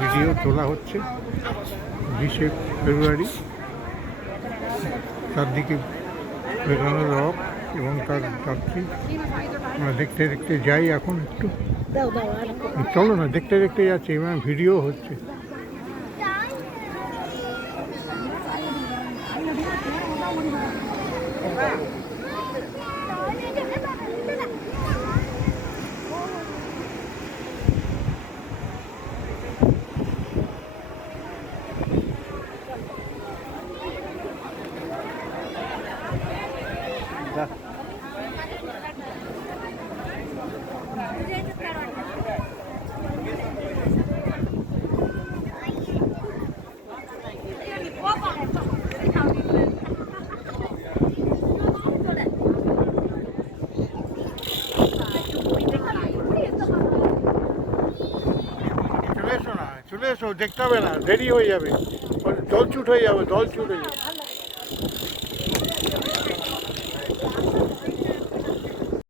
Video তোলা হচ্ছে 20শে ফেব্রুয়ারি। চারদিকে বেগানো রক এবং তার যাত্রী। আমরা দেখতে দেখতে যাই এখন একটু। চলো না, দেখতে দেখতে যাচ্ছি এবং ভিডিও হচ্ছে। চলে এসো, দেখতে হবে না, দেরি হয়ে যাবে, জল ছুট হয়ে যাবে, জল ছুট হয়ে যাবে।